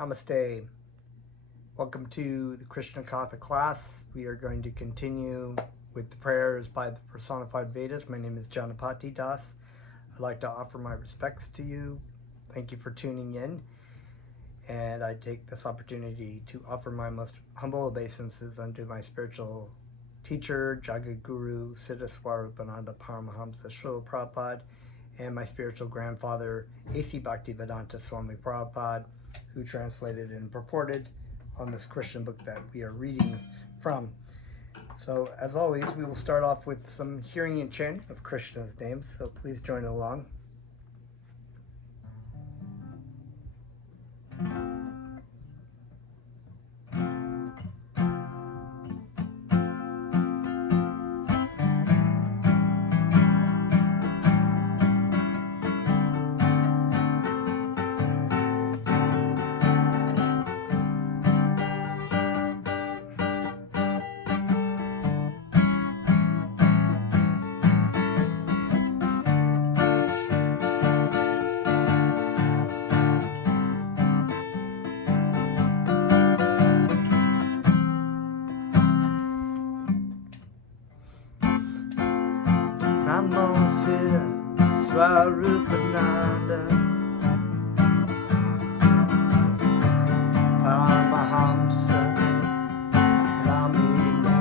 Namaste. Welcome to the Krishna Katha class. We are going to continue with the prayers by the Personified Vedas. My name is pt8. I'd like to offer my respects to you. Thank you for tuning in. And I take this opportunity to offer my most humble obeisances unto my spiritual teacher, Jagadguru, Siddhaswarupananda Paramahamsa Srila Prabhupada, and my spiritual grandfather, A.C. Bhaktivedanta Swami Prabhupada, who translated and purported on this Christian book that we are reading from. So, as always, we will start off with some hearing and chanting of Krishna's name, so please join along. Namo Siddha Swarupananda Paramahamsa Namine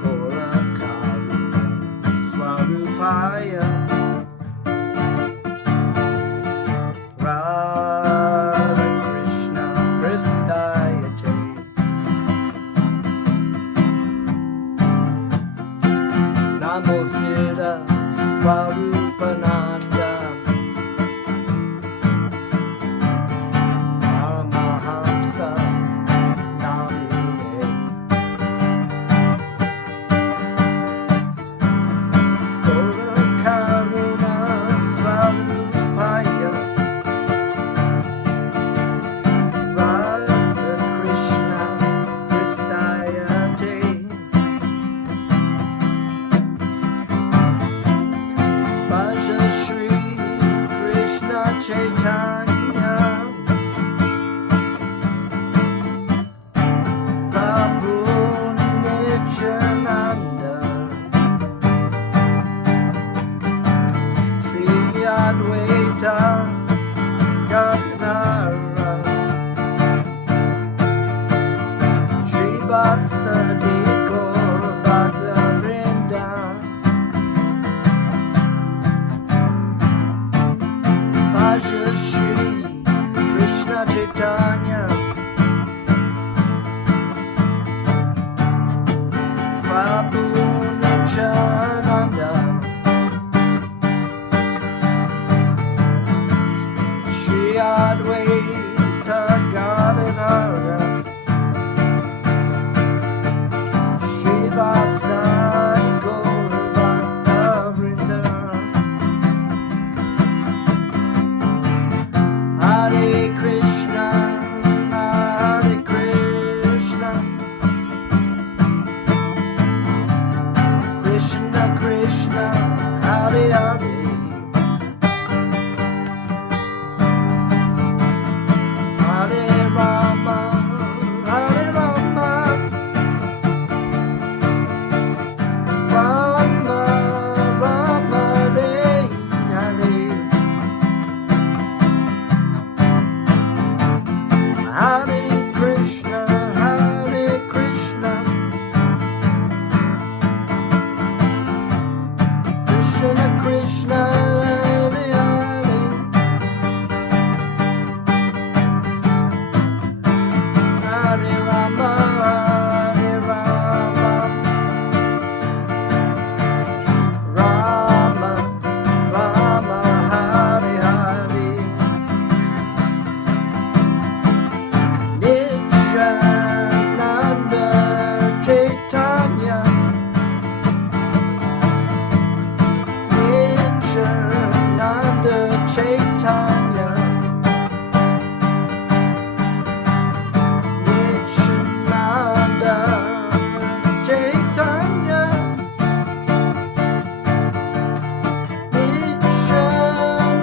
Gorakaruna Swarupaya Radha Krishna Pristayate Namo Siddha Swarupananda Paramahamsa Namine Gorakaruna Swarupaya Radha Krishna Pristayate Bhaja Shri Krishna Chaitanya Prabhu Nityananda Sri Advaita Gadadhara Sri Vasadi Gaur Bhaktavrinda Bhaja Shri Krishna Chaitanya Prabhu Nityananda Shri Advaita Gadadhara Shri Vasadi Gaur Bhaktavrinda Hare Krishna, Hare Krishna, Krishna Krishna, Hare Hare, Hare Rama, Hare Rama, Rama Rama, Hare Hare. Hare Krishna, Hare Krishna, Krishna Krishna, Hare Hare, Hare Rama, Hare Rama, Rama Rama, Hare Hare. Nityananda Chaitanya Nityananda Chaitanya Nityananda Chaitanya Nityananda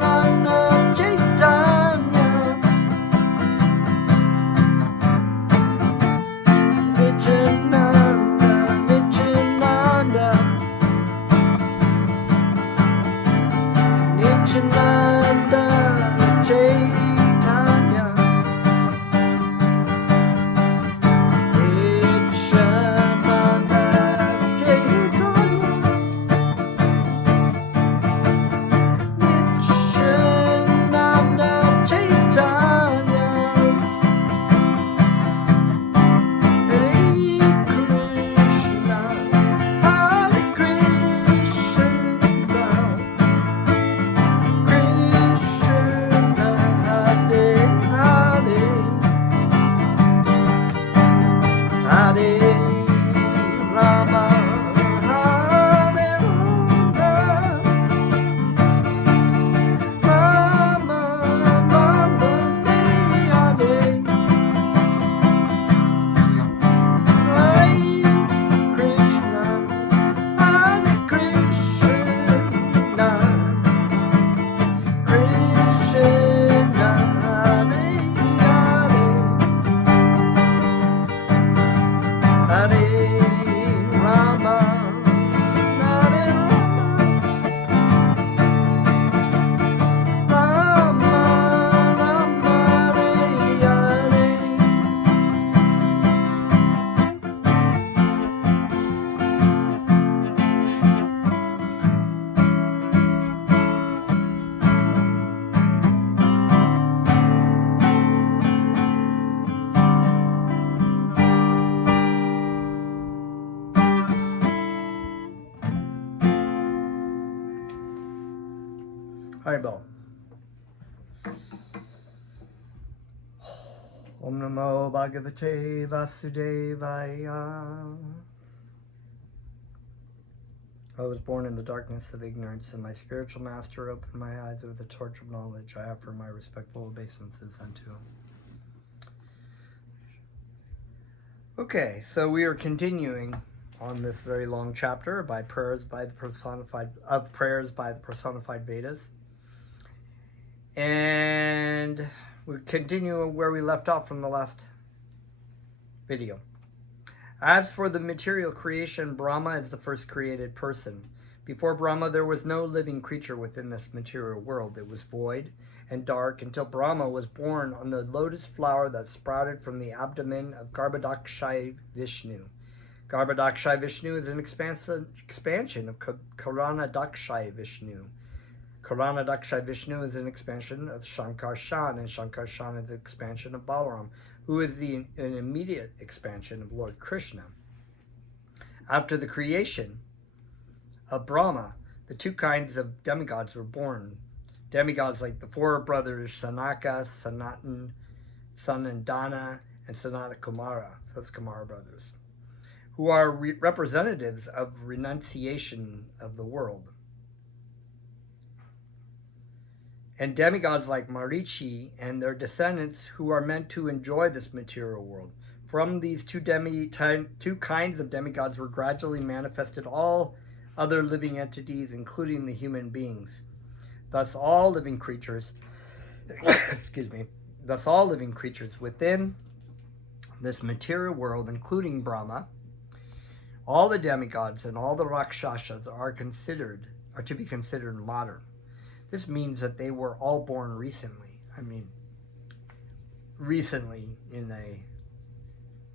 Haribol. Om Namo Bhagavate Vasudevaya. I was born in the darkness of ignorance, and my spiritual master opened my eyes with the torch of knowledge. I offer my respectful obeisances unto him. Okay, so we are continuing on this very long chapter by prayers by the personified Vedas. And we continue where we left off from the last video. As for the material creation, Brahma is the first created person. Before Brahma, there was no living creature within this material world. It was void and dark until Brahma was born on the lotus flower that sprouted from the abdomen of Garbhodakshai Vishnu. Garbhodakshai Vishnu is an expansion of Karanadakshai Vishnu. Karanadakshai Vishnu is an expansion of Shankarshan, and Shankarshan is an expansion of Balaram, who is an immediate expansion of Lord Krishna. After the creation of Brahma, the two kinds of demigods were born. Demigods like the four brothers Sanaka, Sanatan, Sanandana, and Sanata Kumara, so that's Kumara brothers, who are representatives of renunciation of the world. And demigods like Marichi and their descendants, who are meant to enjoy this material world. From these two kinds of demigods were gradually manifested all other living entities, including the human beings. Thus all living creatures, thus all living creatures within this material world, including Brahma, all the demigods and all the Rakshasas are to be considered modern. This means that they were all born recently. I mean, recently in a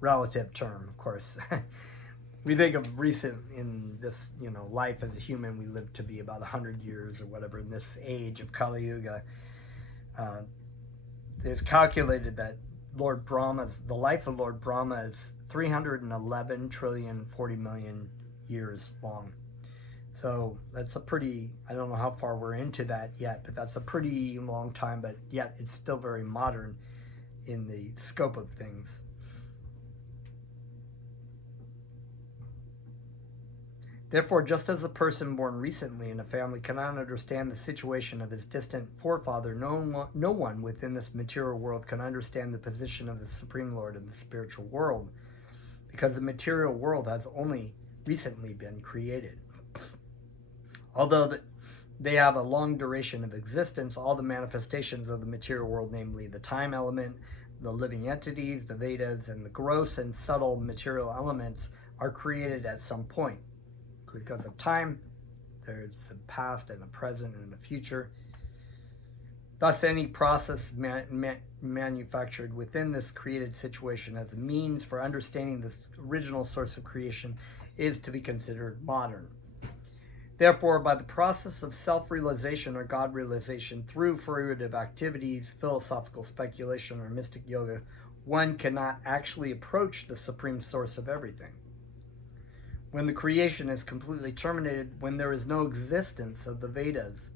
relative term, of course. We think of recent in this, life as a human, we live to be about 100 years or whatever in this age of Kali Yuga. It's calculated that the life of Lord Brahma is 311 trillion 40 million years long. So that's a pretty, I don't know how far we're into that yet, but that's a pretty long time, but yet it's still very modern in the scope of things. Therefore, just as a person born recently in a family cannot understand the situation of his distant forefather, no one within this material world can understand the position of the Supreme Lord in the spiritual world, because the material world has only recently been created. Although they have a long duration of existence, all the manifestations of the material world, namely the time element, the living entities, the Vedas, and the gross and subtle material elements, are created at some point. Because of time, there's a past and a present and a future. Thus, any process manufactured within this created situation as a means for understanding this original source of creation is to be considered modern. Therefore, by the process of self-realization or God-realization through fruitive activities, philosophical speculation, or mystic yoga, one cannot actually approach the supreme source of everything. When the creation is completely terminated, when there is no existence of the Vedas,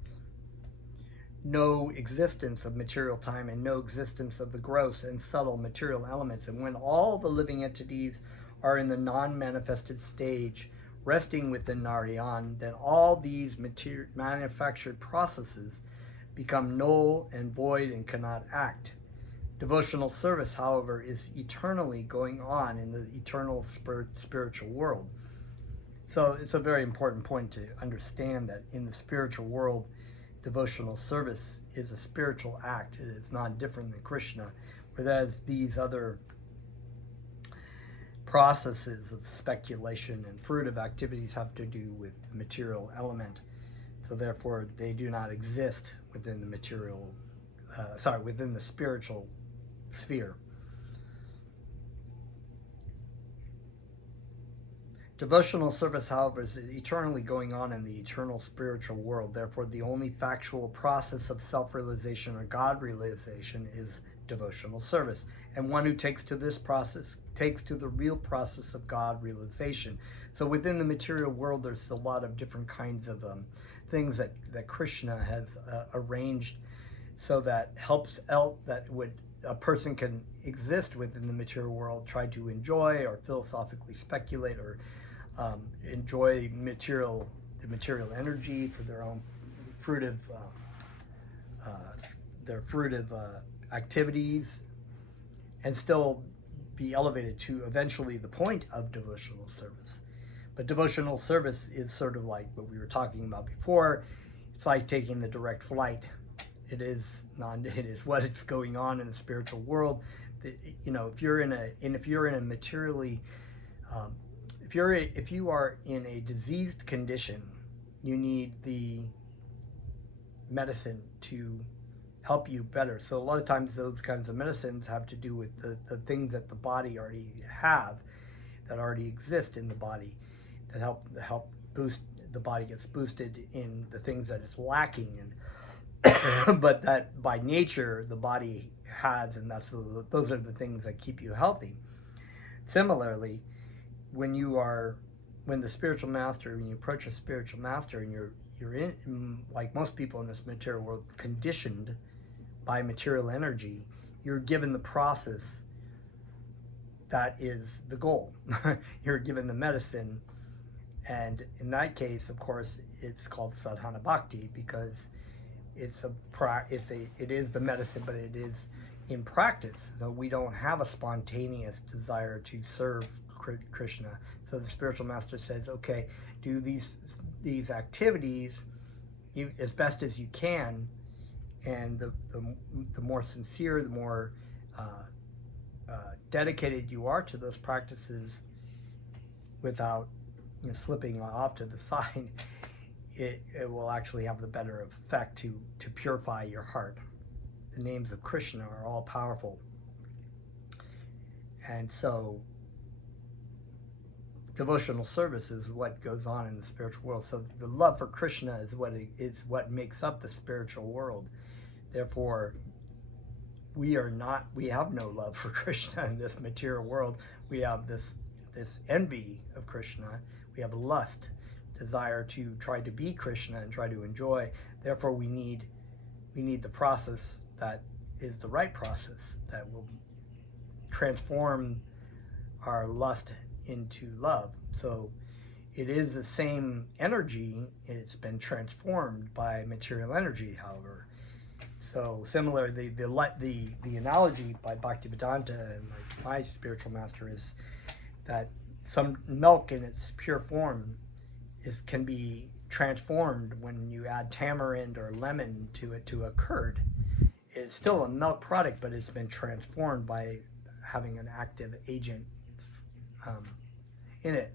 no existence of material time, and no existence of the gross and subtle material elements, and when all the living entities are in the non-manifested stage, resting within Narayan, then all these manufactured processes become null and void and cannot act. Devotional service, however, is eternally going on in the eternal spiritual world. So it's a very important point to understand that in the spiritual world, devotional service is a spiritual act. It is not different than Krishna, whereas these other processes of speculation and fruitive activities have to do with the material element. So therefore, they do not exist within the material, within the spiritual sphere. Devotional service, however, is eternally going on in the eternal spiritual world. Therefore, the only factual process of self-realization or God-realization is devotional service. And one who takes to this process takes to the real process of God-realization. So within the material world, there's a lot of different kinds of things that Krishna has arranged so that helps out, that would a person can exist within the material world, try to enjoy or philosophically speculate or enjoy the material energy for their own fruitive activities, and still be elevated to eventually the point of devotional service. But devotional service is sort of like what we were talking about before. It's like taking the direct flight. It is what is going on in the spiritual world. If you're in a materially if you are in a diseased condition, you need the medicine to help you better. So a lot of times those kinds of medicines have to do with the things that the body already that already exist in the body, that help boost the body, gets boosted in the things that it's lacking in, but that by nature the body has, and those are the things that keep you healthy. Similarly, when you approach a spiritual master and you're in, like most people in this material world, conditioned by material energy, you're given the process that is the goal. You're given the medicine, and in that case, of course, it's called sadhana bhakti, because it is the medicine, but it is in practice. So we don't have a spontaneous desire to serve Krishna. So the spiritual master says, okay, do these activities as best as you can, and the more sincere, the more dedicated you are to those practices, without slipping off to the side, it will actually have the better effect to purify your heart. The names of Krishna are all powerful, and so devotional service is what goes on in the spiritual world. So the love for Krishna is what makes up the spiritual world. Therefore, we have no love for Krishna in this material world. We have this envy of Krishna. We have lust, desire to try to be Krishna and try to enjoy. Therefore, we need the process that is the right process, that will transform our lust into love. So it is the same energy, it's been transformed by material energy, however. So similar, the analogy by Bhaktivedanta and my spiritual master is that some milk in its pure form can be transformed when you add tamarind or lemon to a curd. It's still a milk product, but it's been transformed by having an active agent in it.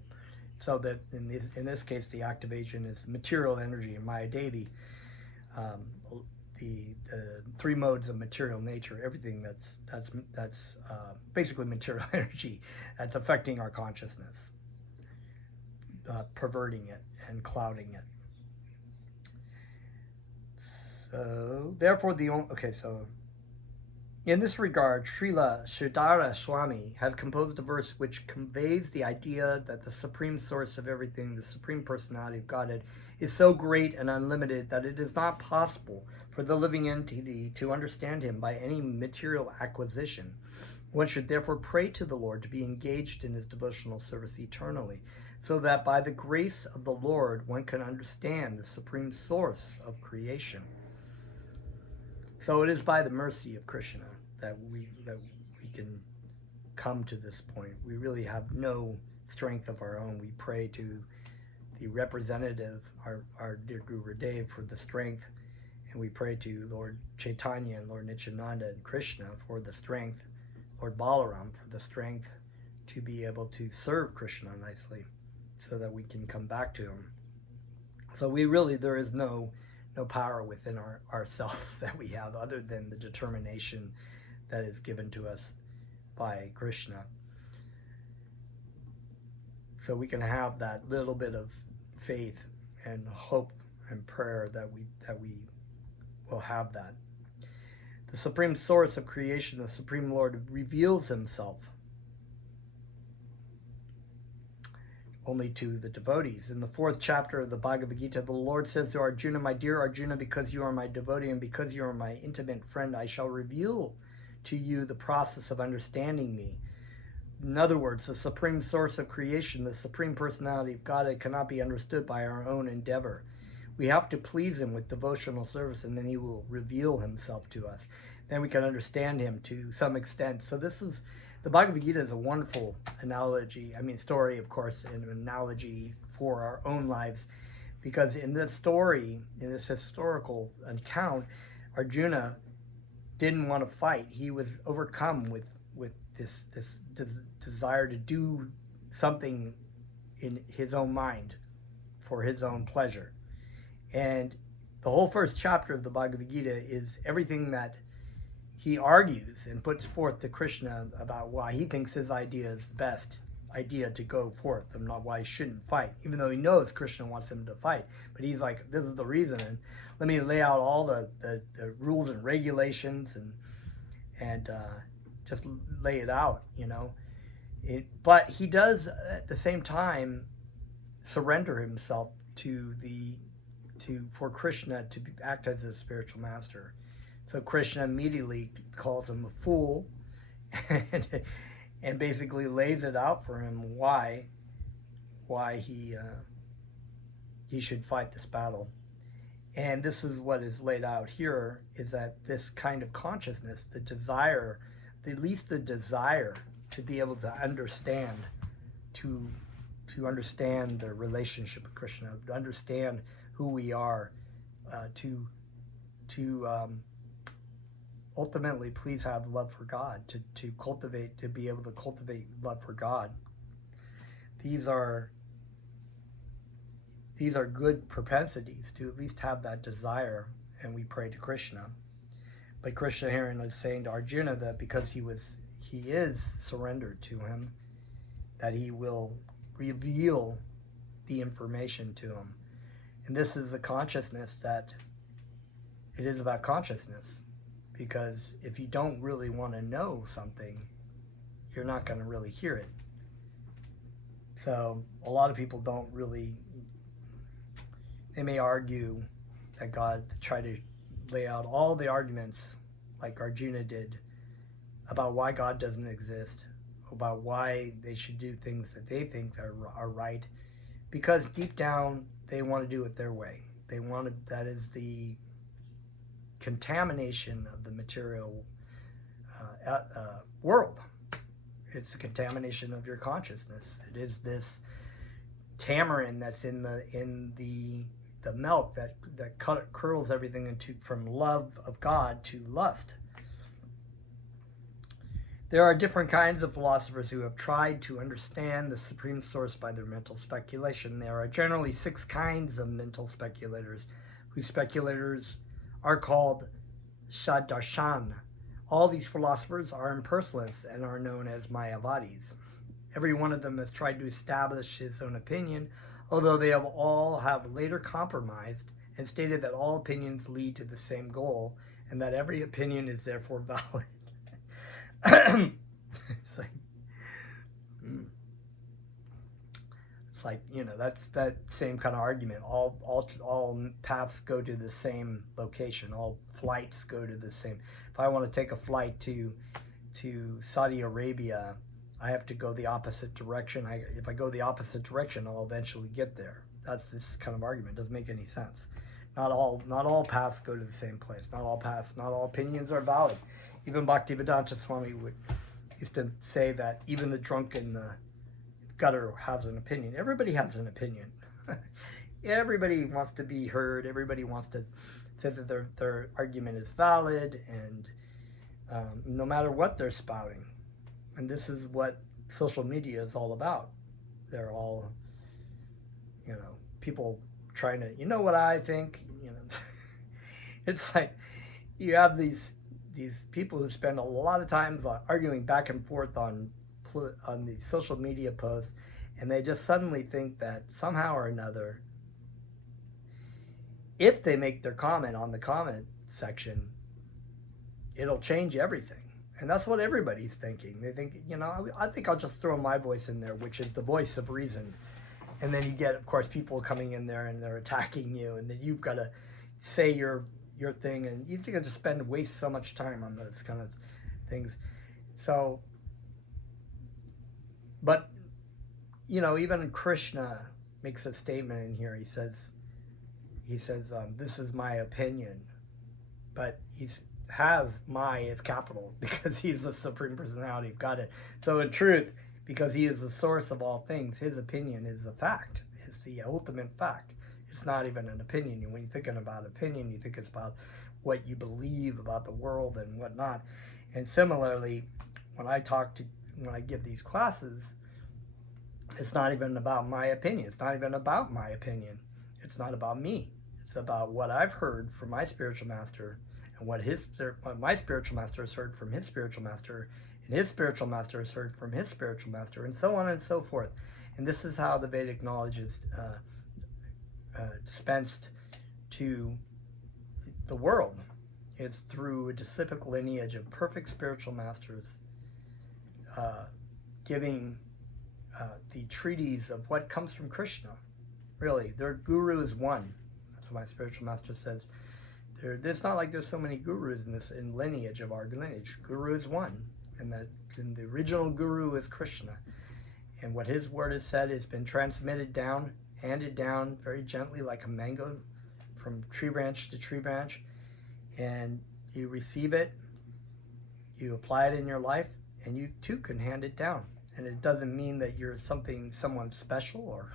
So that in this case, the active agent is material energy in Maya Devi. the three modes of material nature, everything that's basically material energy that's affecting our consciousness, perverting it and clouding it. So therefore so in this regard, Srila Sridhara Swami has composed a verse which conveys the idea that the supreme source of everything, the supreme personality of Godhead, is so great and unlimited that it is not possible for the living entity to understand him by any material acquisition. One should therefore pray to the Lord to be engaged in his devotional service eternally, so that by the grace of the Lord one can understand the supreme source of creation. So it is by the mercy of Krishna that we can come to this point. We really have no strength of our own. We pray to the representative, our dear Guru Dev, for the strength, and we pray to Lord Chaitanya and Lord Nityananda and Krishna for the strength, Lord Balaram for the strength to be able to serve Krishna nicely, so that we can come back to him. So there is no power within ourselves that we have other than the determination that is given to us by Krishna. So we can have that little bit of faith and hope and prayer that we will have that. The supreme source of creation, the Supreme Lord, reveals himself only to the devotees. In the 4th chapter of the Bhagavad Gita, the Lord says to Arjuna, "My dear Arjuna, because you are my devotee and because you are my intimate friend, I shall reveal to you the process of understanding me." In other words, the supreme source of creation, the supreme personality of God, it cannot be understood by our own endeavor. We have to please him with devotional service, and then he will reveal himself to us. Then we can understand him to some extent. So the Bhagavad Gita is a wonderful story, of course, and an analogy for our own lives. Because in this story, in this historical account, Arjuna didn't want to fight. He was overcome with this desire to do something in his own mind for his own pleasure. And the whole 1st chapter of the Bhagavad Gita is everything that he argues and puts forth to Krishna about why he thinks his idea is the best idea to go forth and not why he shouldn't fight, even though he knows Krishna wants him to fight. But he's like, this is the reason, and let me lay out all the rules and regulations and just lay it out, But he does at the same time surrender himself for Krishna to act as his spiritual master. So Krishna immediately calls him a fool and basically lays it out for him why he should fight this battle. And this is what is laid out here, is that this kind of consciousness, the desire to be able to understand, to understand the relationship with Krishna, to understand who we are, to ultimately please have love for God, to be able to cultivate love for God. These are good propensities to at least have that desire, and we pray to Krishna. But Krishna here is saying to Arjuna that because he is surrendered to him, that he will reveal the information to him. And this is the consciousness that it is about consciousness. Because if you don't really want to know something, you're not going to really hear it. So a lot of people they may argue that God, try to lay out all the arguments like Arjuna did about why God doesn't exist, about why they should do things that they think are right, because deep down they want to do it their way. That is the contamination of the material world. It's a contamination of your consciousness. It is this tamarind that's in the milk that curdles everything from love of God to lust. There are different kinds of philosophers who have tried to understand the supreme source by their mental speculation. There are generally 6 kinds of mental speculators, whose speculators are called Shadarshan. All these philosophers are impersonalists and are known as Mayavadis. Every one of them has tried to establish his own opinion, although they have later compromised and stated that all opinions lead to the same goal and that every opinion is therefore valid. It's like, it's like, you know, that's that same kind of argument. All paths go to the same location. All flights go to the same. If I want to take a flight to Saudi Arabia, I have to go the opposite direction. If I go the opposite direction, I'll eventually get there. That's this kind of argument. It doesn't make any sense. Not all paths go to the same place. Not all opinions are valid. Even Bhaktivedanta Swami used to say that even the drunk in the gutter has an opinion. Everybody has an opinion. Everybody wants to be heard. Everybody wants to say that their argument is valid, and no matter what they're spouting. And this is what social media is all about. They're all, you know, people trying to, you know what I think, you know. It's like you have these people who spend a lot of times arguing back and forth on the social media posts, and they just suddenly think that somehow or another, if they make their comment on the comment section, it'll change everything. And that's what everybody's thinking. They think, you know, I think I'll just throw my voice in there, which is the voice of reason. And then you get, of course, people coming in there and they're attacking you, and then you've got to say your thing, and you think I just waste so much time on those kind of things. So, but, you know, even Krishna makes a statement in here. He says, this is my opinion, but has my is capital because he's the Supreme Personality of Godhead. So in truth, because he is the source of all things, his opinion is a fact. It's the ultimate fact. It's not even an opinion. When you're thinking about opinion, you think it's about what you believe about the world and whatnot. And similarly, when I give these classes, it's not even about my opinion. It's not even about my opinion. It's not about me. It's about what I've heard from my spiritual master, and what my spiritual master has heard from his spiritual master, and his spiritual master has heard from his spiritual master, and so on and so forth. And this is how the Vedic knowledge is dispensed to the world. It's through a disciplic lineage of perfect spiritual masters giving the treatise of what comes from Krishna. Really, their guru is one. That's what my spiritual master says. It's not like there's so many gurus in lineage of our lineage. Guru is one, and the original guru is Krishna. And what his word has said has been transmitted down, handed down very gently like a mango from tree branch to tree branch. And you receive it, you apply it in your life, and you too can hand it down. And it doesn't mean that you're someone special, or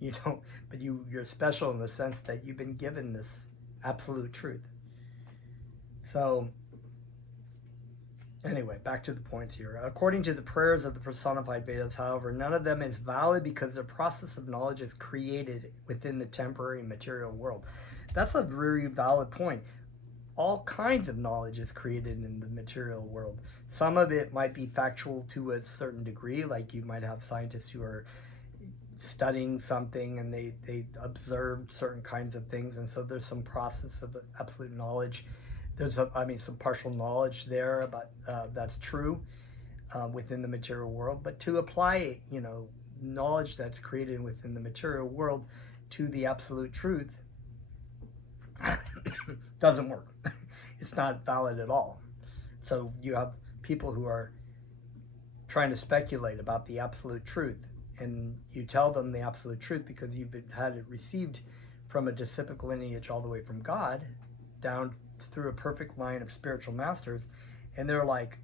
you don't, but you're special in the sense that you've been given this absolute truth. So anyway, back to the points here. According to the prayers of the personified Vedas, however, none of them is valid because their process of knowledge is created within the temporary material world. That's a very valid point. All kinds of knowledge is created in the material world. Some of it might be factual to a certain degree, like you might have scientists who are studying something and they observed certain kinds of things, and so there's some process of absolute knowledge. There's some partial knowledge there about that's true within the material world, but to apply knowledge that's created within the material world to the absolute truth doesn't work. It's not valid at all. So you have people who are trying to speculate about the absolute truth, and you tell them the absolute truth because you've had it received from a disciplic lineage all the way from God down through a perfect line of spiritual masters, and they're like,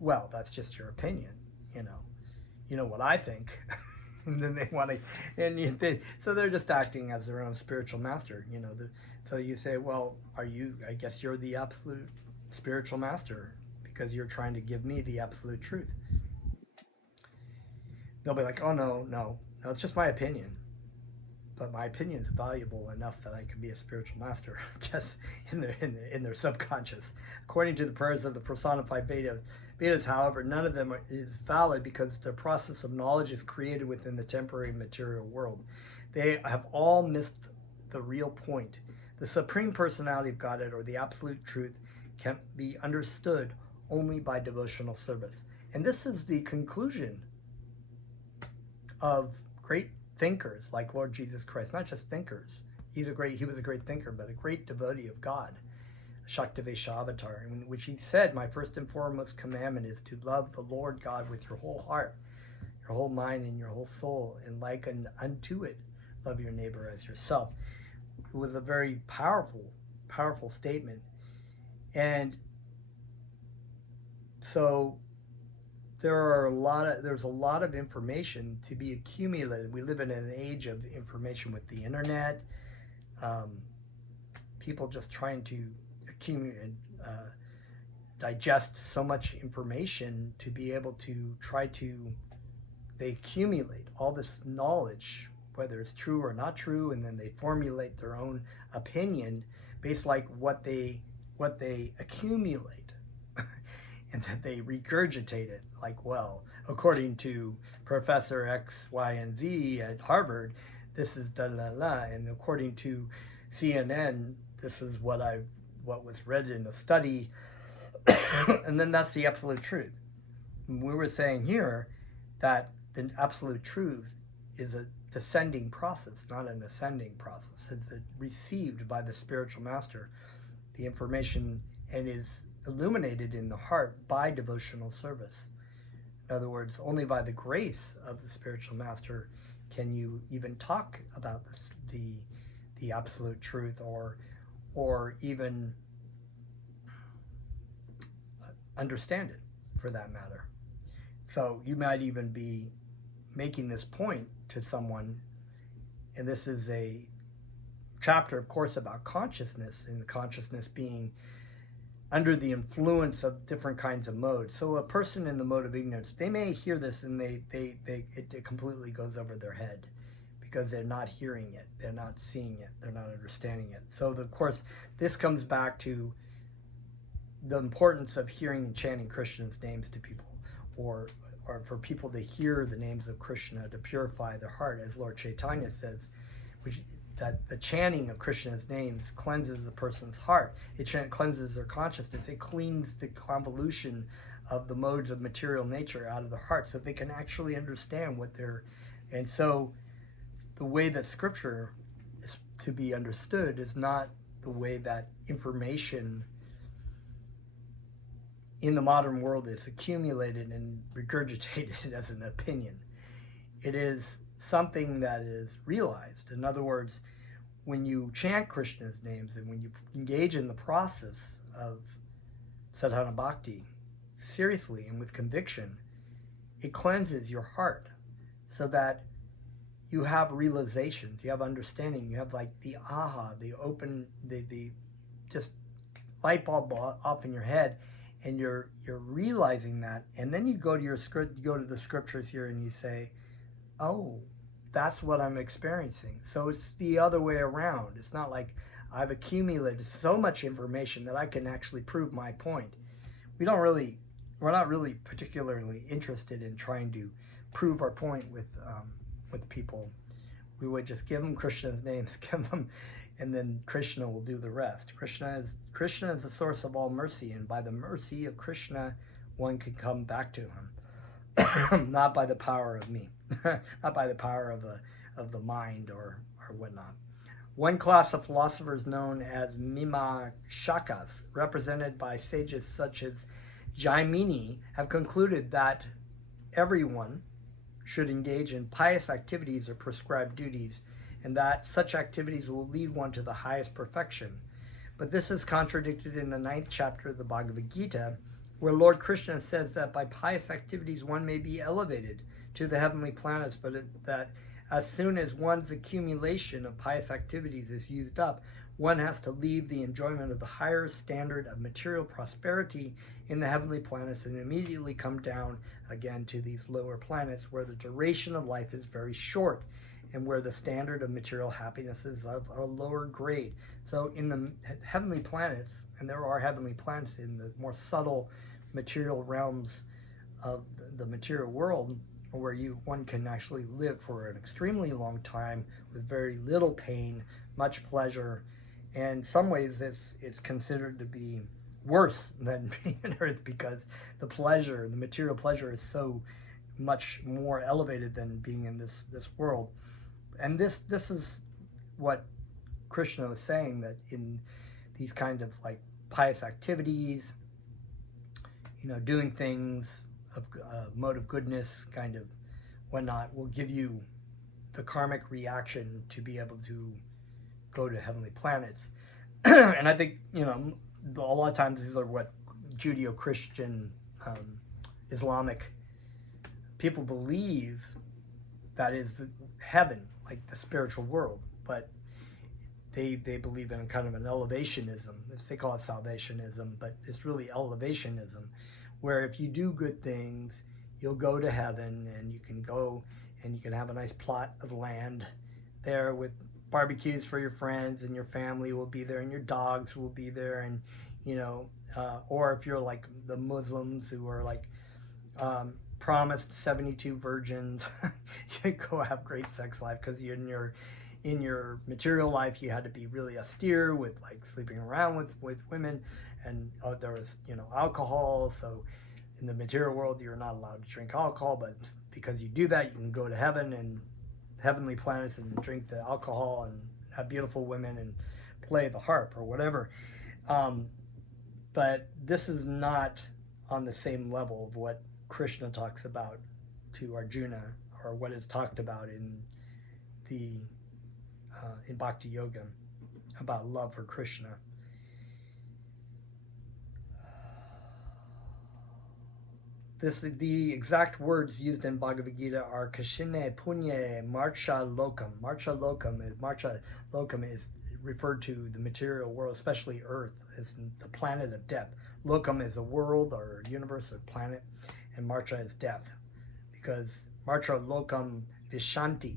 well, that's just your opinion, you know what I think. And then they want to, so they're just acting as their own spiritual master, so you say, well, I guess you're the absolute spiritual master because you're trying to give me the absolute truth. They'll be like, oh, no, it's just my opinion. but my opinion is valuable enough that I can be a spiritual master just in their subconscious. According to the prayers of the personified Vedas, however, none of them is valid because the process of knowledge is created within the temporary material world. They have all missed the real point. The Supreme Personality of Godhead, or the Absolute Truth, can be understood only by devotional service. And this is the conclusion of great thinkers like Lord Jesus Christ. Not just thinkers. He was a great thinker, but a great devotee of God, Shaktavesha Avatar, in which he said, my first and foremost commandment is to love the Lord God with your whole heart, your whole mind, and your whole soul, and like unto it, love your neighbor as yourself. It was a very powerful statement. And so there's a lot of information to be accumulated. We live in an age of information with the internet. People just trying to accumulate, digest so much information to be able to they accumulate all this knowledge, whether it's true or not true, and then they formulate their own opinion based like what they accumulate. And that they regurgitate it like, well, according to Professor X, Y, and Z at Harvard, this is da la la, and according to CNN, this is what was read in a study, and then that's the absolute truth. And we were saying here that the absolute truth is a descending process, not an ascending process. It's received by the spiritual master, the information, and is illuminated in the heart by devotional service. In other words, only by the grace of the spiritual master can you even talk about this, the absolute truth, or even understand it, for that matter. So you might even be making this point to someone, and this is a chapter, of course, about consciousness, and consciousness being under the influence of different kinds of modes. So a person in the mode of ignorance, they may hear this and it completely goes over their head because they're not hearing it, they're not seeing it, they're not understanding it. So of course, this comes back to the importance of hearing and chanting Krishna's names to people, or for people to hear the names of Krishna to purify their heart, as Lord Chaitanya says, that the chanting of Krishna's names cleanses the person's heart. It cleanses their consciousness. It cleans the convolution of the modes of material nature out of the heart, so they can actually understand what they're... And so the way that scripture is to be understood is not the way that information in the modern world is accumulated and regurgitated as an opinion. It is something that is realized. In other words, when you chant Krishna's names and when you engage in the process of sadhana bhakti seriously and with conviction, it cleanses your heart so that you have realizations, you have understanding, you have like the aha, the open, the just light bulb off in your head, and you're realizing that, and then you go to the scriptures here and you say, oh, that's what I'm experiencing. So it's the other way around. It's not like I've accumulated so much information that I can actually prove my point. We're not really particularly interested in trying to prove our point with people. We would just give them Krishna's names, give them, and then Krishna will do the rest. Krishna is the source of all mercy, and by the mercy of Krishna, one can come back to him, not by the power of me. Not by the power of the mind or whatnot. One class of philosophers known as Mimashakas, represented by sages such as Jaimini, have concluded that everyone should engage in pious activities or prescribed duties, and that such activities will lead one to the highest perfection. But this is contradicted in the 9th chapter of the Bhagavad Gita, where Lord Krishna says that by pious activities one may be elevated to the heavenly planets, but that as soon as one's accumulation of pious activities is used up, one has to leave the enjoyment of the higher standard of material prosperity in the heavenly planets and immediately come down again to these lower planets where the duration of life is very short. and where the standard of material happiness is of a lower grade. So in the heavenly planets, and there are heavenly planets in the more subtle material realms of the material world, where one can actually live for an extremely long time with very little pain, much pleasure, and in some ways it's considered to be worse than being on Earth, because the material pleasure, is so much more elevated than being in this world. And this is what Krishna was saying, that in these kind of like pious activities, doing things of mode of goodness, kind of whatnot, will give you the karmic reaction to be able to go to heavenly planets. And I think, a lot of times these are what Judeo-Christian, Islamic people believe that is heaven, like the spiritual world, but they believe in kind of an elevationism. They call it salvationism, but it's really elevationism, where if you do good things, you'll go to heaven, and you can go and you can have a nice plot of land there with barbecues for your friends, and your family will be there, and your dogs will be there, and or if you're like the Muslims who are like promised 72 virgins, you go have great sex life, because in your material life you had to be really austere with like sleeping around with women, and there was alcohol. So in the material world you're not allowed to drink alcohol, but because you do that, you can go to heaven and heavenly planets and drink the alcohol and have beautiful women and play the harp or whatever. But this is not on the same level of what Krishna talks about to Arjuna, or what is talked about in Bhakti Yoga about love for Krishna. The exact words used in Bhagavad Gita are Kashine Punye Marcha Lokam. Marcha Lokam is referred to the material world, especially Earth, as the planet of death. Lokam is a world or a universe or planet, and Marcha is death, because Marcha Lokam Vishanti,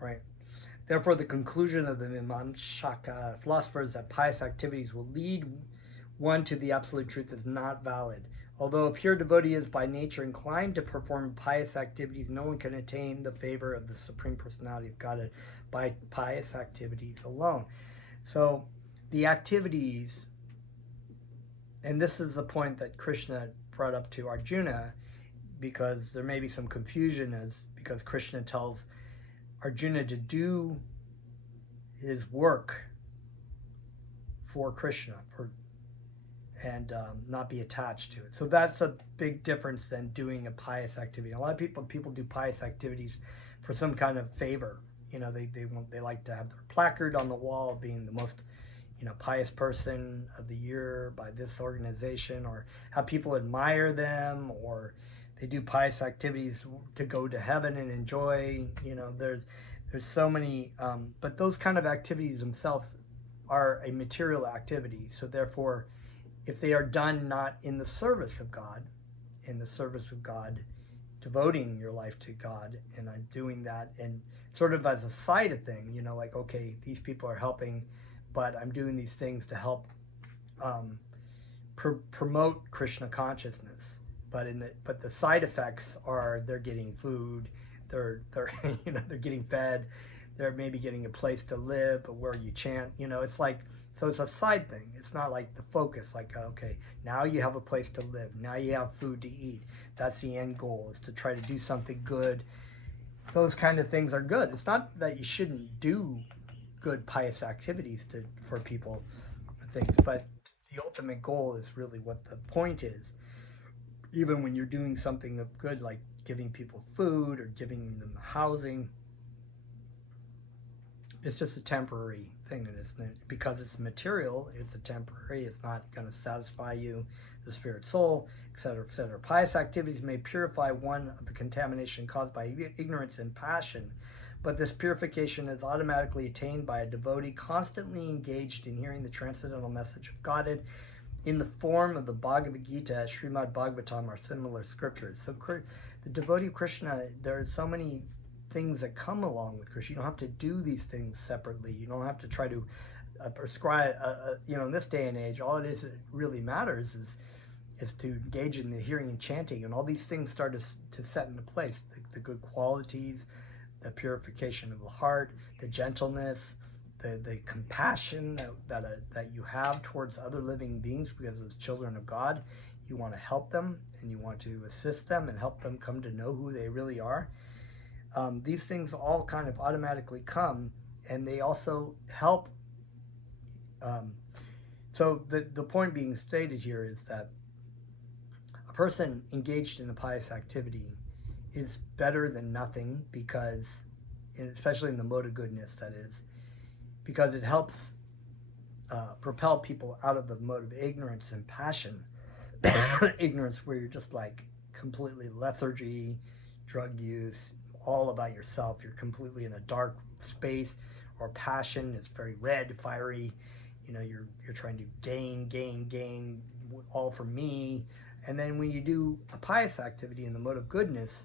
right? Therefore, the conclusion of the Mimamsaka philosophers that pious activities will lead one to the absolute truth is not valid. Although a pure devotee is by nature inclined to perform pious activities, no one can attain the favor of the Supreme Personality of Godhead by pious activities alone. So the activities, and this is the point that Krishna brought up to Arjuna, because there may be some confusion, because Krishna tells Arjuna to do his work for Krishna, and not be attached to it. So that's a big difference than doing a pious activity. A lot of people do pious activities for some kind of favor. They like to have their placard on the wall being the most pious person of the year by this organization, or have people admire them, or they do pious activities to go to heaven and enjoy. There's so many, but those kind of activities themselves are a material activity. So therefore, if they are done not in the service of God, devoting your life to God, and I'm doing that, and sort of as a side of thing, like, okay, these people are helping, but I'm doing these things to help promote Krishna consciousness. But the side effects are they're getting food, they're they're getting fed, they're maybe getting a place to live, where you chant. It's like, so it's a side thing. It's not like the focus, like, okay, now you have a place to live, now you have food to eat. That's the end goal, is to try to do something good. Those kind of things are good. It's not that you shouldn't do good pious activities for people and things, but the ultimate goal is really what the point is. Even when you're doing something of good, like giving people food or giving them housing, it's just a temporary thing, and it's because it's material. It's a temporary. It's not going to satisfy you, the spirit, soul, etc., etc. Pious activities may purify one of the contamination caused by ignorance and passion, but this purification is automatically attained by a devotee constantly engaged in hearing the transcendental message of Godhead in the form of the Bhagavad Gita, Srimad Bhagavatam, or similar scriptures. So the devotee of Krishna, there are so many things that come along with Krishna. You don't have to do these things separately. You don't have to try to prescribe, in this day and age, all it is that really matters is to engage in the hearing and chanting, and all these things start to set into place. The good qualities, the purification of the heart, the gentleness, the compassion that you have towards other living beings, because as children of God, you want to help them and you want to assist them and help them come to know who they really are. These things all kind of automatically come, and they also help. So the point being stated here is that a person engaged in a pious activity is better than nothing, because, especially in the mode of goodness, that is, because it helps propel people out of the mode of ignorance and passion. Ignorance where you're just like completely lethargy, drug use, all about yourself. You're completely in a dark space. Or passion, it's very red, fiery. You're trying to gain, all for me. And then when you do a pious activity in the mode of goodness,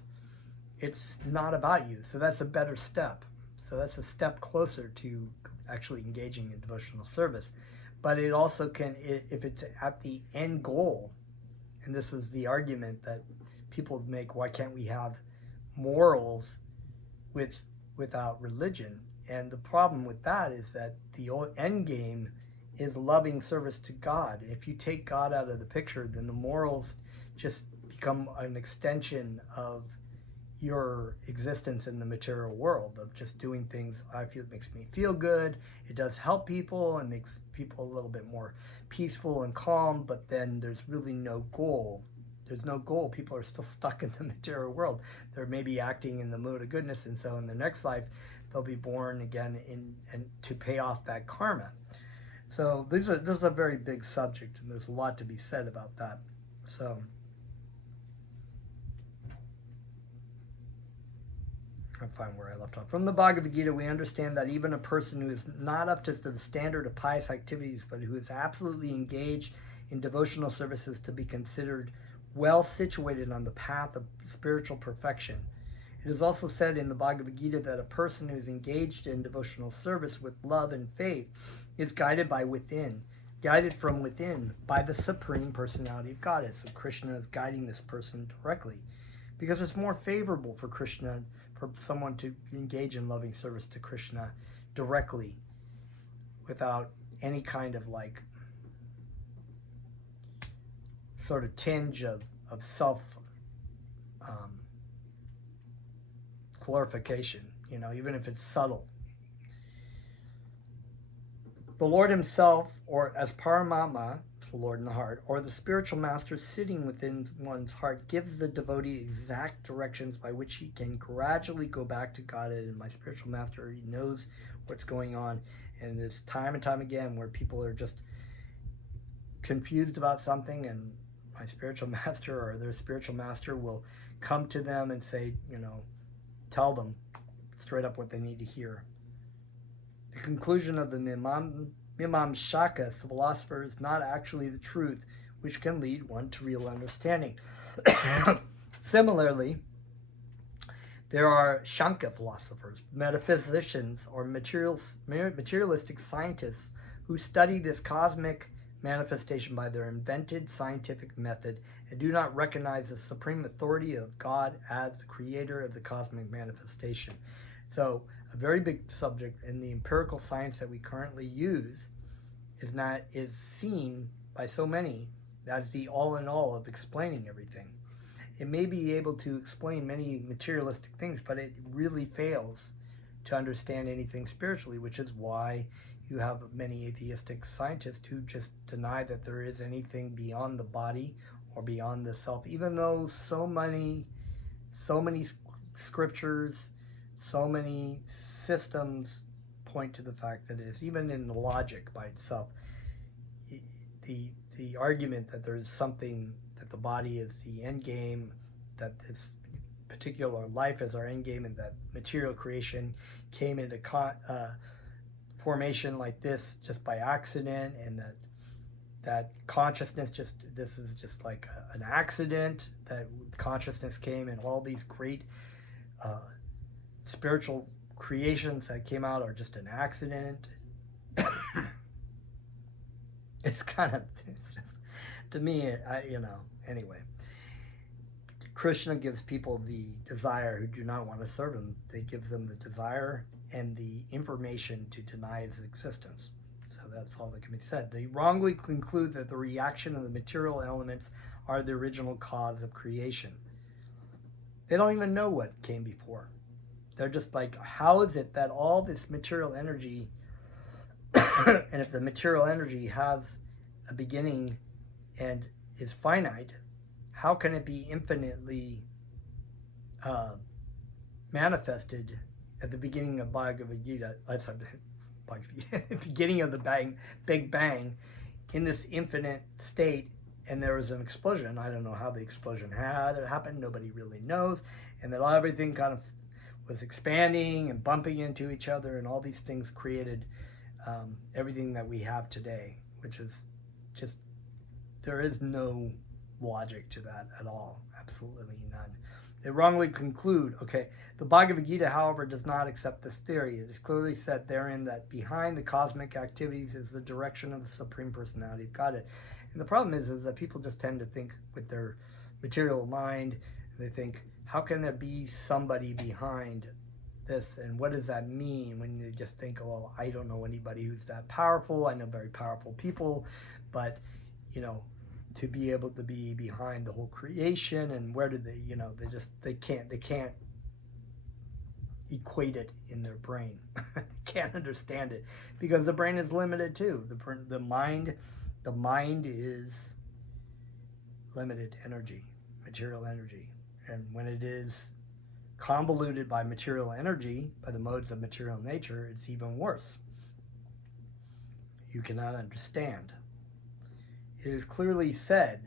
it's not about you. So that's a better step. So that's a step closer to actually engaging in devotional service. But it also can, if it's at the end goal, and this is the argument that people make, why can't we have morals without religion? And the problem with that is that the end game is loving service to God. And if you take God out of the picture, then the morals just become an extension of your existence in the material world, of just doing things it makes me feel good. It does help people and makes people a little bit more peaceful and calm, but then there's really no goal. There's no goal. People are still stuck in the material world. They're maybe acting in the mode of goodness, and so in the next life they'll be born again and to pay off that karma. So this is a very big subject, and there's a lot to be said about that. So I'll find where I left off. From the Bhagavad Gita, we understand that even a person who is not up to the standard of pious activities, but who is absolutely engaged in devotional services, to be considered well situated on the path of spiritual perfection. It is also said in the Bhagavad Gita that a person who is engaged in devotional service with love and faith is guided from within by the Supreme Personality of Godhead. So Krishna is guiding this person directly, because it's more favorable for someone to engage in loving service to Krishna directly, without any kind of sort of tinge of self glorification, even if it's subtle. The Lord himself, or as Paramatma, the Lord in the heart, or the spiritual master sitting within one's heart, gives the devotee exact directions by which he can gradually go back to Godhead. And my spiritual master, he knows what's going on. And it's time and time again where people are just confused about something, and my spiritual master or their spiritual master will come to them and say, tell them straight up what they need to hear. The conclusion of the Mimamsaka philosopher is not actually the truth, which can lead one to real understanding. Similarly, there are Shanka philosophers, metaphysicians, or materialistic scientists who study this cosmic manifestation by their invented scientific method and do not recognize the supreme authority of God as the creator of the cosmic manifestation. So a very big subject in the empirical science that we currently use is seen by so many as the all-in-all of explaining everything. It may be able to explain many materialistic things, but it really fails to understand anything spiritually, which is why you have many atheistic scientists who just deny that there is anything beyond the body or beyond the self, even though so many scriptures, so many systems point to the fact that it is. Even in the logic by itself, the argument that there is something, that the body is the end game, that this particular life is our end game, and that material creation came into formation like this just by accident, and that consciousness this is just like an accident, that consciousness came in all these great spiritual creations that came out are just an accident. It's kind of, to me, anyway. Krishna gives people the desire who do not want to serve him. They give them the desire and the information to deny his existence. So that's all that can be said. They wrongly conclude that the reaction of the material elements are the original cause of creation. They don't even know what came before. They're just like, how is it that all this material energy, and if the material energy has a beginning and is finite, how can it be infinitely manifested at the beginning of Bhagavad Gita? The beginning of the Big Bang, in this infinite state, and there was an explosion. I don't know how the explosion had it happened. Nobody really knows, and then everything kind of was expanding and bumping into each other, and all these things created everything that we have today, which is just, there is no logic to that at all. Absolutely none. They wrongly conclude, okay, the Bhagavad Gita, however, does not accept this theory. It is clearly said therein that behind the cosmic activities is the direction of the Supreme Personality of Godhead. And the problem is that people just tend to think with their material mind. They think, how can there be somebody behind this, and what does that mean? When they just think, well, I don't know anybody who's that powerful. I know very powerful people, but to be able to be behind the whole creation, and where do they, they can't equate it in their brain. They can't understand it because the brain is limited too. The mind is limited energy, material energy, and when it is convoluted by material energy, by the modes of material nature, it's even worse. You cannot understand. It is clearly said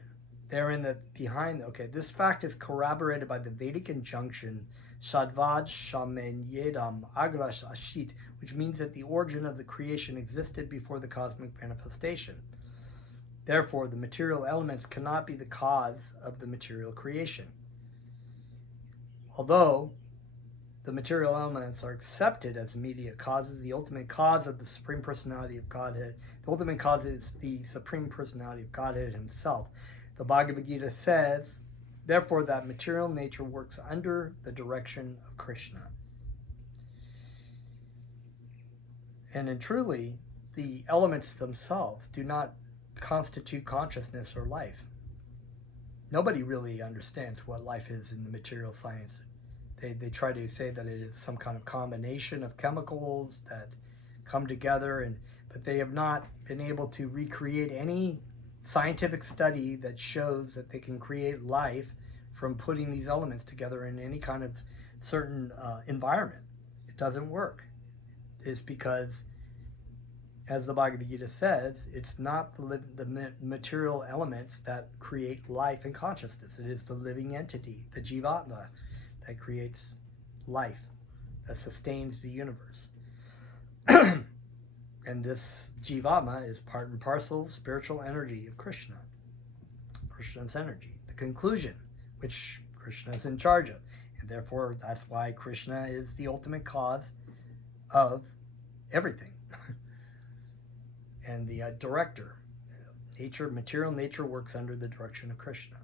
therein that behind, this fact is corroborated by the Vedic injunction, Shadvad Shamen Yedam Agrash Ashit, which means that the origin of the creation existed before the cosmic manifestation. Therefore, the material elements cannot be the cause of the material creation. Although the material elements are accepted as immediate causes, the ultimate cause of the Supreme Personality of Godhead, the ultimate cause is the Supreme Personality of Godhead himself. The Bhagavad Gita says, therefore, that material nature works under the direction of Krishna. And truly, the elements themselves do not constitute consciousness or life. Nobody really understands what life is in the material science. They try to say that it is some kind of combination of chemicals that come together, but they have not been able to recreate any scientific study that shows that they can create life from putting these elements together in any kind of certain environment. It doesn't work. It's because, as the Bhagavad Gita says, it's not the material elements that create life and consciousness. It is the living entity, the Jivatma, that creates life, that sustains the universe. And this Jivatma is part and parcel spiritual energy of Krishna, Krishna's energy, the conclusion, which Krishna is in charge of. And therefore, that's why Krishna is the ultimate cause of everything. And the director. Material nature works under the direction of Krishna.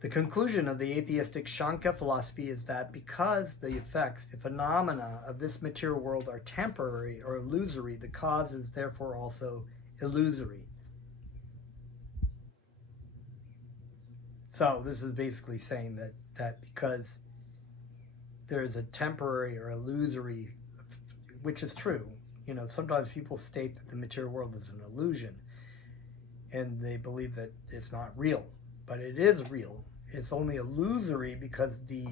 The conclusion of the atheistic Shankya philosophy is that because the effects, the phenomena of this material world are temporary or illusory, the cause is therefore also illusory. So this is basically saying that because there is a temporary or illusory, which is true, sometimes people state that the material world is an illusion, and they believe that it's not real, but it is real. It's only illusory because the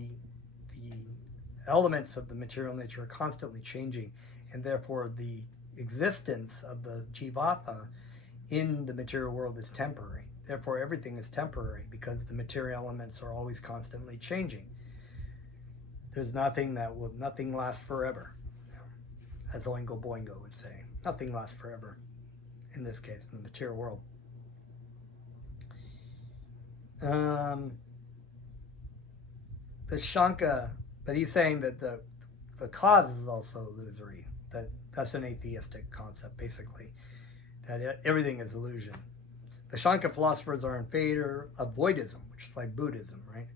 elements of the material nature are constantly changing, and therefore the existence of the Jivatma in the material world is temporary. Therefore, everything is temporary because the material elements are always constantly changing. There's nothing lasts forever, as Oingo Boingo would say. Nothing lasts forever, in this case, in the material world. the Shanka, but he's saying that the cause is also illusory. That's an atheistic concept, basically, that everything is illusion. The Shanka philosophers are in favor of voidism, which is like Buddhism, right?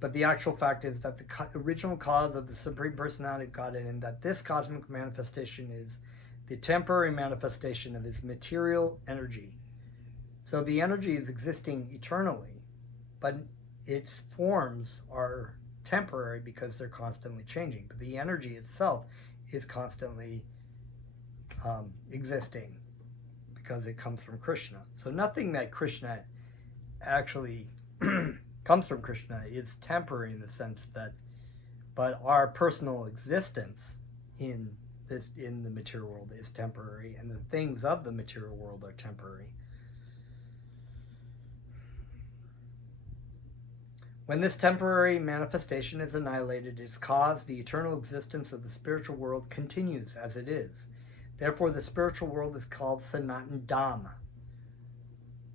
But the actual fact is that the original cause of the Supreme Personality of Godhead, and that this cosmic manifestation is the temporary manifestation of his material energy. So the energy is existing eternally, but its forms are temporary because they're constantly changing. But the energy itself is constantly existing because it comes from Krishna. So nothing that Krishna actually comes from Krishna is temporary in the sense that, but our personal existence in the material world is temporary, and the things of the material world are temporary. When this temporary manifestation is annihilated, its cause, the eternal existence of the spiritual world, continues as it is. Therefore, the spiritual world is called Sanatan Dham,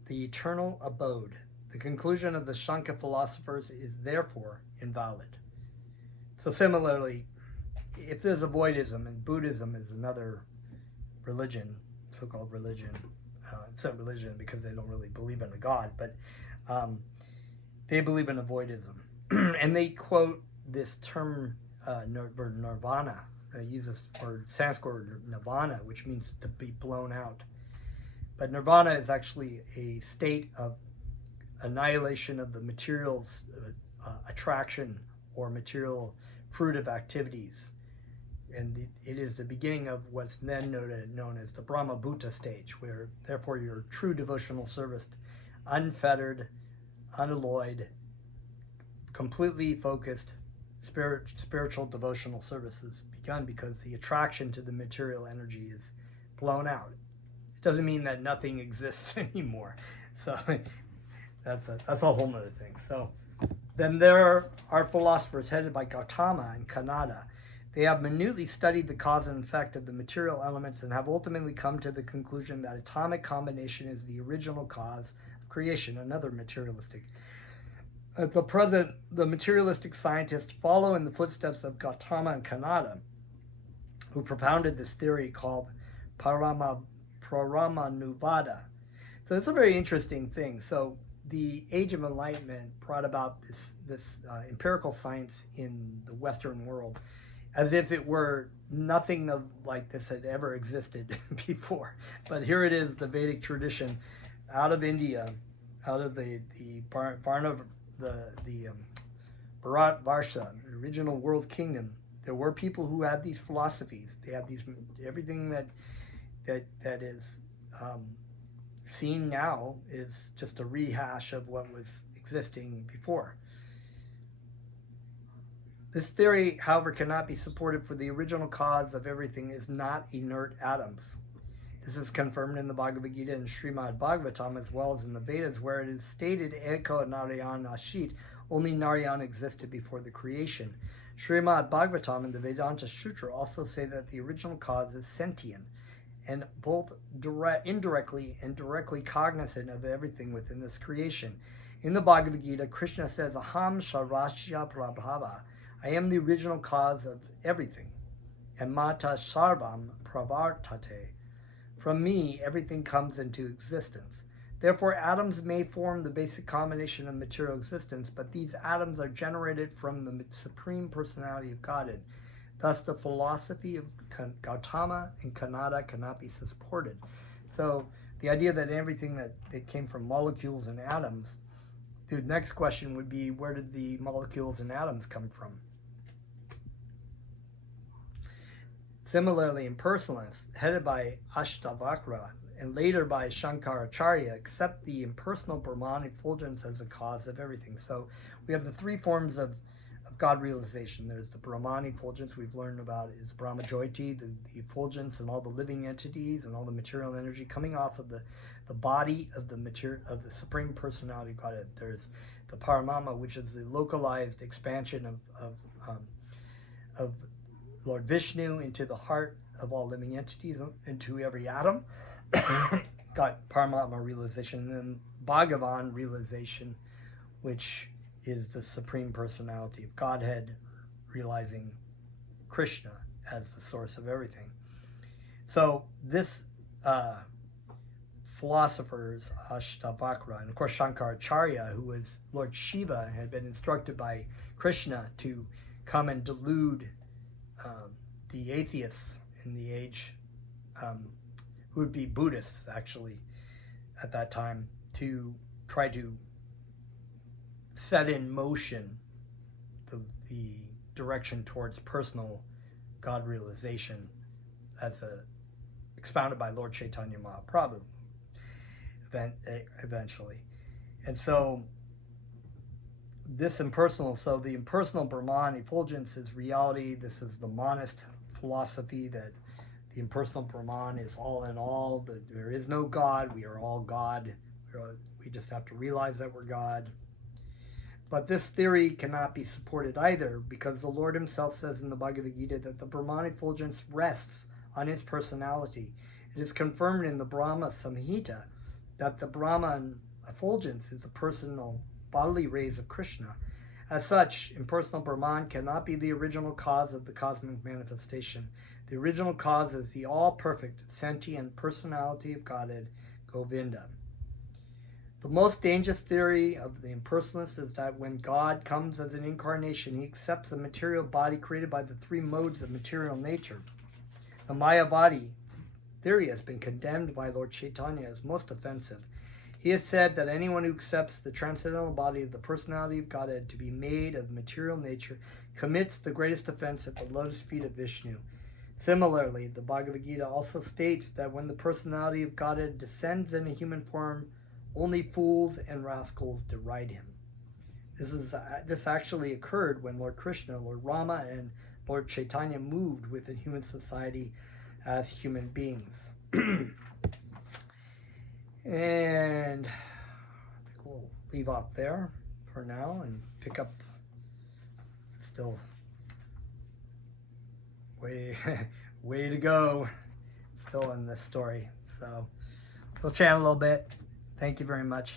the eternal abode. The conclusion of the Shanka philosophers is therefore invalid. So similarly, if there's a voidism, and Buddhism is another religion, so-called religion, it's not religion because they don't really believe in a God, but they believe in a voidism. And they quote this term, nirvana. They use this word, Sanskrit nirvana, which means to be blown out. But nirvana is actually a state of annihilation of the material's attraction or material fruitive activities. And it is the beginning of what's then known as the Brahma Bhuta stage, where therefore your true devotional service, unfettered, unalloyed, completely focused spiritual devotional service is begun, because the attraction to the material energy is blown out. It doesn't mean that nothing exists anymore. So that's a whole nother thing. So then there are philosophers headed by Gautama and Kanada. They have minutely studied the cause and effect of the material elements and have ultimately come to the conclusion that atomic combination is the original cause of creation, another materialistic. At the present, the materialistic scientists follow in the footsteps of Gautama and Kanada, who propounded this theory called Paramanuvada. So it's a very interesting thing. So the Age of Enlightenment brought about this empirical science in the Western world, as if it were nothing like this had ever existed before. But here it is, the Vedic tradition, out of India, out of the Bharat Varsha, the original world kingdom. There were people who had these philosophies. They had these, everything that is seen now is just a rehash of what was existing before. This theory, however, cannot be supported, for the original cause of everything is not inert atoms. This is confirmed in the Bhagavad Gita and Srimad Bhagavatam, as well as in the Vedas, where it is stated, Eko Narayana Ashit, only Narayana existed before the creation. Srimad Bhagavatam and the Vedanta Sutra also say that the original cause is sentient, and both indirectly and directly cognizant of everything within this creation. In the Bhagavad Gita, Krishna says, Aham Sarvasya Prabhava, I am the original cause of everything, and Mata Sarvam Pravartate, from me everything comes into existence. Therefore, atoms may form the basic combination of material existence, but these atoms are generated from the Supreme Personality of Godhead. Thus, the philosophy of Gautama and Kanada cannot be supported. So, the idea that everything that came from molecules and atoms, the next question would be, where did the molecules and atoms come from? Similarly, impersonalists, headed by Ashtavakra and later by Shankaracharya, accept the impersonal Brahman effulgence as a cause of everything. So we have the three forms of God realization. There's the Brahman effulgence we've learned about, is Brahmajyoti, the effulgence and all the living entities and all the material energy coming off of the body of the material of the Supreme Personality of Godhead. There's the Paramama, which is the localized expansion of Lord Vishnu into the heart of all living entities, into every atom. Got Paramatma realization, and then Bhagavan realization, which is the Supreme Personality of Godhead, realizing Krishna as the source of everything. So this philosophers, Ashtavakra, and of course Shankaracharya, who was Lord Shiva, had been instructed by Krishna to come and delude the atheists in the age, who would be Buddhists actually at that time, to try to set in motion the direction towards personal God realization as expounded by Lord Chaitanya Mahaprabhu eventually. And so this impersonal, so the impersonal Brahman effulgence is reality. This is the monist philosophy that the impersonal Brahman is all in all, that there is no God, we are all God, we just have to realize that we're God. But this theory cannot be supported either, because the Lord himself says in the Bhagavad Gita that the Brahman effulgence rests on his personality. It is confirmed in the Brahma Samhita that the Brahman effulgence is the personal bodily rays of Krishna. As such, impersonal Brahman cannot be the original cause of the cosmic manifestation. The original cause is the all-perfect, sentient personality of Godhead, Govinda. The most dangerous theory of the impersonalists is that when God comes as an incarnation, he accepts the material body created by the three modes of material nature. The Mayavadi theory has been condemned by Lord Chaitanya as most offensive. He has said that anyone who accepts the transcendental body of the personality of Godhead to be made of material nature commits the greatest offense at the lotus feet of Vishnu. Similarly, the Bhagavad Gita also states that when the personality of Godhead descends in a human form, only fools and rascals deride him. This actually occurred when Lord Krishna, Lord Rama, and Lord Chaitanya moved within human society as human beings. And I think we'll leave off there for now and pick up. Still way to go still in this story, so we'll chat a little bit. Thank you very much.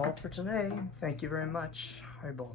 all for today. Thank you very much. Haribol.